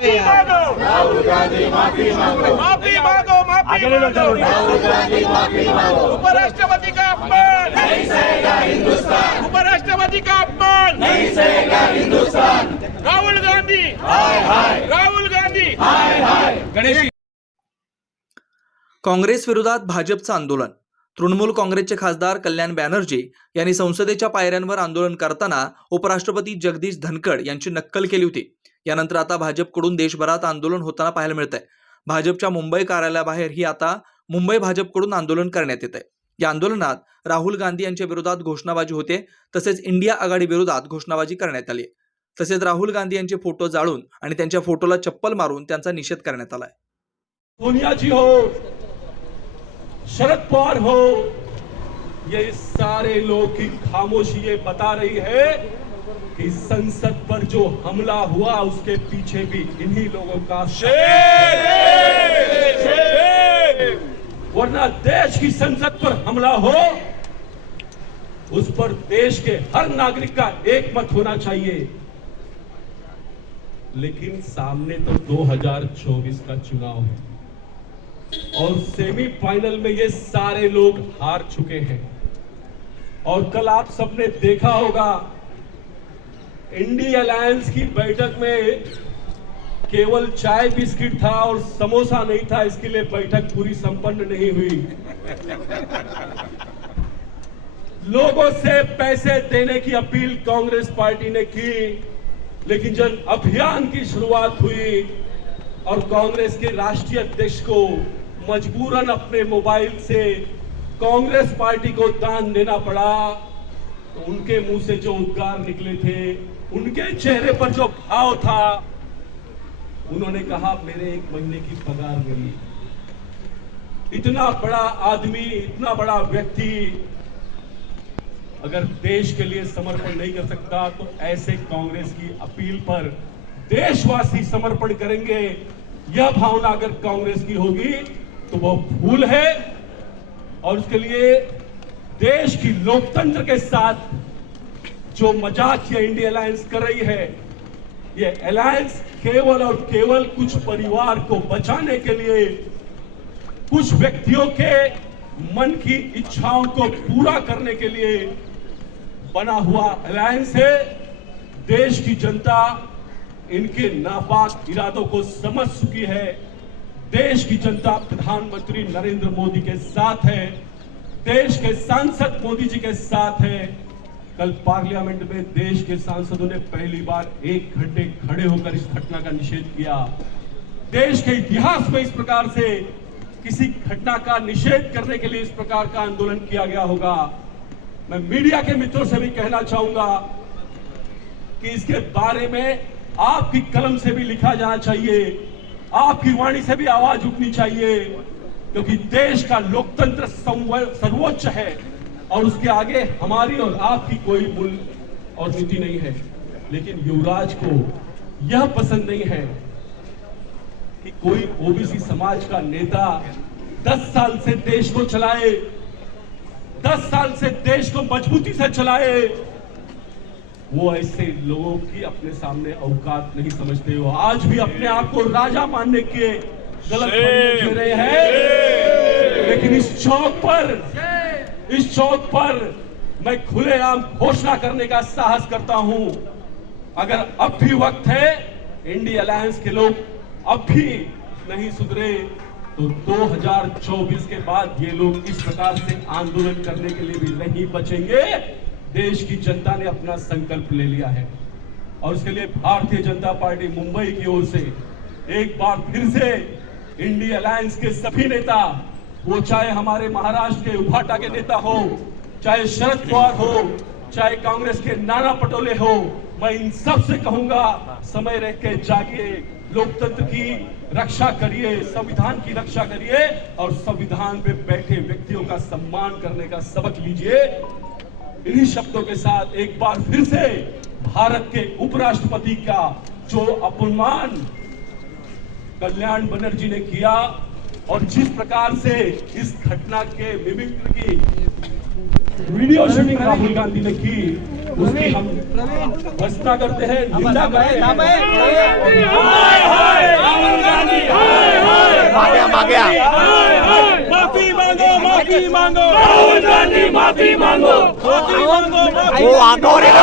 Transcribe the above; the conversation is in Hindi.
माफी मांगो, राहुल गांधी माफी मांगो, माफी मांगो, माफी मांगो। राहुल गांधी माफी मांगो। उपराष्ट्रपति का अपमान नहीं सहेगा हिंदुस्तान, उपराष्ट्रपति का अपमान नहीं सहेगा हिंदुस्तान। राहुल गांधी, हाय हाय, राहुल गांधी। हाय हाय। गणेश काँग्रेस विरोधात भाजपचं आंदोलन. तृणमूल काँग्रेसचे खासदार कल्याण बॅनर्जी यांनी संसदेच्या पायऱ्यांवर आंदोलन करताना उपराष्ट्रपती जगदीश धनखड यांची नक्कल केली होती. यानंतर आता भाजपकडून देशभरात आंदोलन होताना पाहायला मिळत आहे. भाजपच्या मुंबई कार्यालयाबाहेर ही आता मुंबई भाजपकडून आंदोलन करण्यात येत आहे. या आंदोलनात राहुल गांधी यांच्या विरोधात घोषणाबाजी होते, तसेच इंडिया आघाडी विरोधात घोषणाबाजी करण्यात आली. तसेच राहुल गांधी यांचे फोटो जाळून आणि त्यांच्या फोटोला चप्पल मारून त्यांचा निषेध करण्यात आलाय. सोनिया जी हो, शरद पवार हो, ये सारे लोग की खामोशी ये बता रही है कि संसद पर जो हमला हुआ उसके पीछे भी इन्हीं लोगों का शेर है। वरना देश की संसद पर हमला हो, उस पर देश के हर नागरिक का एक मत होना चाहिए। लेकिन सामने तो 2024 का चुनाव है और सेमीफाइनल में ये सारे लोग हार चुके हैं। और कल आप सबने देखा होगा इंडी अलायंस की बैठक में केवल चाय बिस्किट था और समोसा नहीं था, इसके लिए बैठक पूरी संपन्न नहीं हुई। लोगों से पैसे देने की अपील कांग्रेस पार्टी ने की, लेकिन जब अभियान की शुरुआत हुई और कांग्रेस के राष्ट्रीय अध्यक्ष को मजबूरन अपने मोबाइल से कांग्रेस पार्टी को दान देना पड़ा, तो उनके मुंह से जो उद्गार निकले थे, उनके चेहरे पर जो भाव था, उन्होंने कहा मेरे 1 महीने की पगार गई। इतना बड़ा आदमी, इतना बड़ा व्यक्ति अगर देश के लिए समर्पण नहीं कर सकता, तो ऐसे कांग्रेस की अपील पर देशवासी समर्पण करेंगे। यह भावना अगर कांग्रेस की होगी तो वह भूल है। और उसके लिए देश की लोकतंत्र के साथ जो मजाक ये इंडिया अलायंस कर रही है, ये अलायंस केवल और केवल कुछ परिवार को बचाने के लिए, कुछ व्यक्तियों के मन की इच्छाओं को पूरा करने के लिए बना हुआ अलायंस है। देश की जनता इनके नापाक इरादों को समझ चुकी है। देश की जनता प्रधानमंत्री नरेंद्र मोदी के साथ है, देश के सांसद मोदी जी के साथ है। कल पार्लियामेंट में देश के सांसदों ने पहली बार 1 घंटे खड़े होकर इस घटना का निषेध किया। देश के इतिहास में इस प्रकार से किसी घटना का निषेध करने के लिए इस प्रकार का आंदोलन किया गया होगा। मैं मीडिया के मित्रों से भी कहना चाहूंगा कि इसके बारे में आपकी कलम से भी लिखा जाना चाहिए, आपकी वाणी से भी आवाज उठनी चाहिए, क्योंकि देश का लोकतंत्र सर्वोच्च है और उसके आगे हमारी और आपकी कोई मूल्य और नीति नहीं है। लेकिन युवराज को यह पसंद नहीं है कि कोई ओबीसी समाज का नेता 10 साल से देश को चलाए, 10 साल से देश को मजबूती से चलाए। वो ऐसे लोगों की अपने सामने औकात नहीं समझते हो, आज भी अपने आप को राजा मानने के गलत दे रहे हैं। लेकिन इस चौक पर मैं खुलेआम घोषणा करने का साहस करता हूं, अगर अब भी वक्त है, इंडिया अलायंस के लोग अब भी नहीं सुधरे, तो 2024 के बाद ये लोग इस प्रकार से आंदोलन करने के लिए भी नहीं बचेंगे। देश की जनता ने अपना संकल्प ले लिया है और उसके लिए भारतीय जनता पार्टी मुंबई की ओर से एक बार फिर से इंडिया अलायंस के सभी नेता, वो चाहे हमारे महाराष्ट्र के उभाटा के नेता हो, चाहे शरद पवार हो, चाहे कांग्रेस के नाना पटोले हो, मैं इन सब से कहूंगा समय रह के जागिए, लोकतंत्र की रक्षा करिए, संविधान की रक्षा करिए और संविधान पे बैठे व्यक्तियों का सम्मान करने का सबक लीजिए। इन्हीं शब्दों के साथ एक बार फिर से भारत के उपराष्ट्रपति का जो अपमान कल्याण बनर्जी ने किया और जिस प्रकार से इस घटना के मिमिक्री की वीडियो शूटिंग राहुल गांधी ने की, उसकी हम भर्त्सना करते हैं, निंदा करते हैं। राहुल गांधी माफी मांगो, माफी मांगो, राहुल गांधी माफी मांगो, माफी मांगो, वो आंदोलन